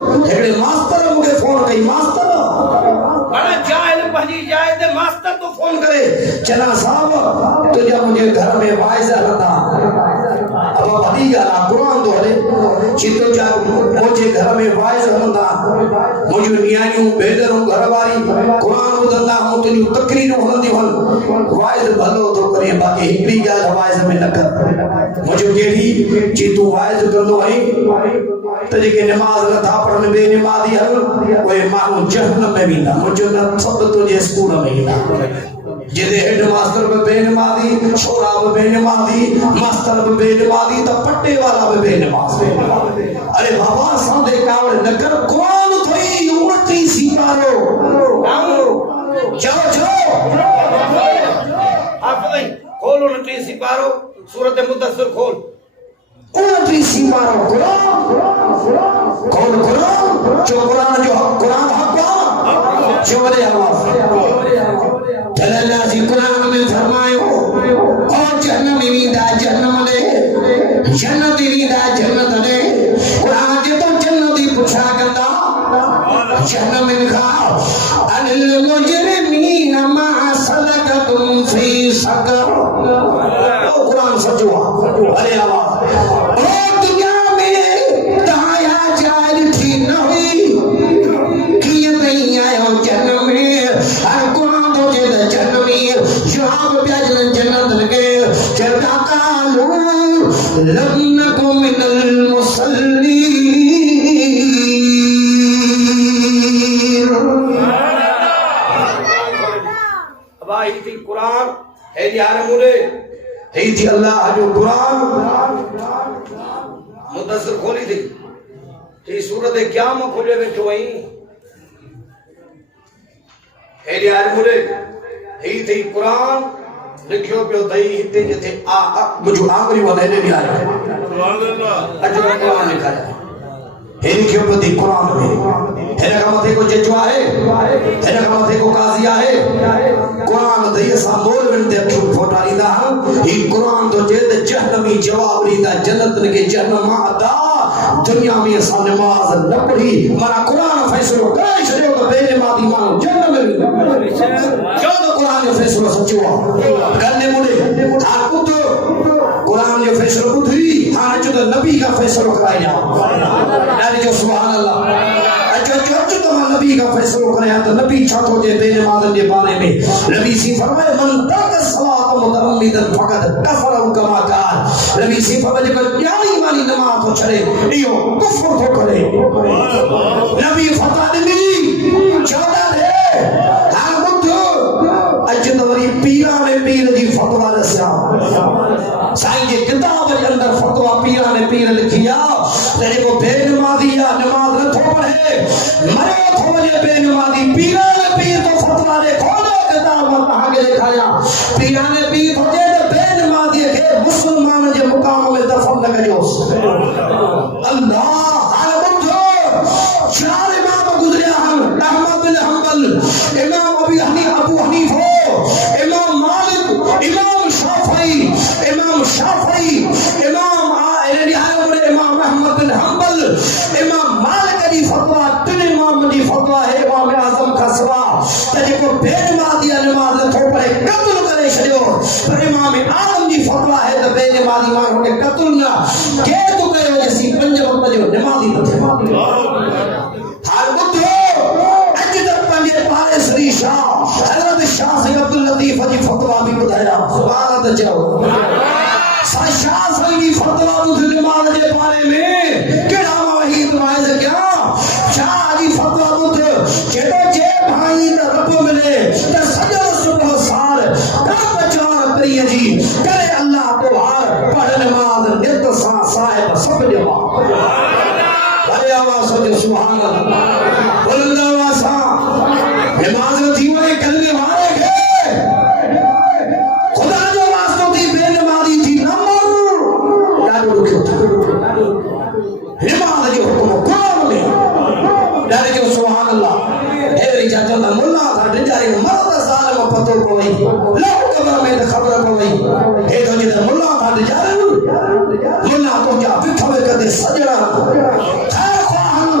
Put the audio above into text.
ایکڑے master مجھے phone کئی master بڑا جاہل پہنی جائے دے ماسٹر تو فون کرے چلا صاحب تجھا مجھے گھر میں وائز رہتا اب بھلی جانا قرآن دو لے چیتو جا مجھے گھر میں وائز رہتا مجھے نیانیوں بیدروں گھر واری قرآن بدلنا ہوں تجھے تقریر ہوندی ہوں وائز بھلو تو کریں باقی ہکڑی جا وائز میں نہ کر مجھے کہی چیتو وائز کردو ہے تجھے کہ نماز نہ تھا پڑھنے بے نمازی ہر کوئی مانو جہنم میں بھی نہ مجھے نہ سب تجھے سکول میں ہی نہ جدے ہیڈ ماسٹر پہ بے نمازی شورا پہ بے نمازی ماسٹر پہ بے نمازی تو پٹے والا پہ بے نماز ارے بابا ساندے کاوڑ نکر قرآن تھوئی اونٹی سی پارو جاؤ جاؤ آپ نہیں کھولو اونٹی سی پارو سورت مدثر کھول اونٹی سی پارو قرآن کون قرآن جو قرآن جو قرآن حق کا جو بڑے آواز اللہ جی قرآن میں فرمائے ہو اور جہنم نیندہ جہنم لے جنت نیندہ جنت لے قرآن جی تو جنتی پچھا کرتا جہنم انخواہ المجرمین ما سلکتم فی سقر قرآن سجوا ارے آواز اور دنیا میں دہایا جائل تھی نہ ہوئی کیے نہیں آئے ہو جہنم میں ہر قرآن تو جہد جہنمی شعب پیاجن جنت لگے جہدہ قالو لم نکو من المسلین اب آئی تھی قرآن ہے دیار مولے ہے تھی اللہ جو قرآن مدثر کھولی تھی یہ صورت قیامت کھولے بیٹھو وہیں ہے دیار مولے ہے تھی قرآن لکھیو پیو دائی ہتے جتے مجھو آگری والے نے بھی آیا ہے اجرہ قرآن لکھا ہے ہے لکھیو پیو دی قرآن میں ہے لکھا مطے کو ججوا ہے لکھا مطے کو قاضی آئے قرآن دائی سا مول بنتے اکھو پھوٹا لیدہ ہم ہی قرآن تو جہد جہنمی جواب لیدہ جنت لگے جہنم آدھا دنیا میں سا نماز نہ پڑھی ہمارا قرآن فیصلو کرائے شریعو تو بے نمازی مانو جنم میں جو تو قرآن فیصلو سچوا کرنے ملے ہاں کتو قرآن جو فیصلو بدھری ہاں جو تو نبی کا فیصلو کرائی جاؤ یعنی جو سبحان اللہ جو تو نبی کا فیصلو کرے تو نبی چھت ہو جائے بے نمازن کے بارے میں نبی سی فرمائے من ترک الصلاۃ متعمدا فقد کفر او کما قال نبی سی فرمائے کہ جانی مانی نماز کو چھڑے ایو کفر تو کرے نبی فتح دی چودہ دے ہاں بدھو اجدوری پیرانے پیر دی فتوہ رسیا سائیں یہ کتاب کے اندر فتوہ پیرانے پیر لکھیا تیرے کو بے نمازی یا نماز نہ تھو پڑھے مرے تھو یہ بے نمازی پیرانے پیر تو فتوہ دے کھولے کتاب اور کہا کے لکھایا پیرانے پیر تو دے بے نمازی کے مسلمان کے مقام میں دفن لگا جوس اللہ حال بدھو چار امام گزریا ہم احمد بن حنبل امام ابو حنیف ہو امام مالک امام شافعی امام احمد بن حنبل امام مالک دی فتوہ تن امام دی فتوہ ہے امام اعظم کا سوا تجھے کو بے نمازی نماز نہ تھو پڑے قتل کرے چھڑیو پر امام اعظم دی فتوہ ہے تو بے نمازی مانو کے قتل نہ کہ تو کہو جیسی پنج وقت جو نمازی نہ تھے ہر بدھو اجدر پنجے پارے سری شاہ حضرت شاہ سید عبداللطیف جی فتوہ بھی بدھایا سبحان اللہ چاہو شاہ سید فتوہ مسلمان کے بارے میں کہا وحید وائز کیا شاہ جی فتوہ بدھ کہ جے بھائی دا رب ملے تا سجر صبح سال کر بچار کریے جی کرے اللہ کو ہار پڑھ نماز نت سا صاحب سب جواب بھلے آواز ہو جو سبحان اللہ بلند آواز نماز تھی وہ کلمے والے گئے خدا جو واسطوں تھی بے نمازی تھی نمبر ڈاڑو رکھو تھا نماز جو حکم قرآن میں ڈاڑے جو سبحان اللہ ایوری جاتا ملا تھا ڈنجاری مرد ظالم پتو کوئی لو قبر میں خبر کوئی اے تو جدر ملا تھا ڈنجاری ملا تو کیا پتھوے کدے سجرہ خیر خواہن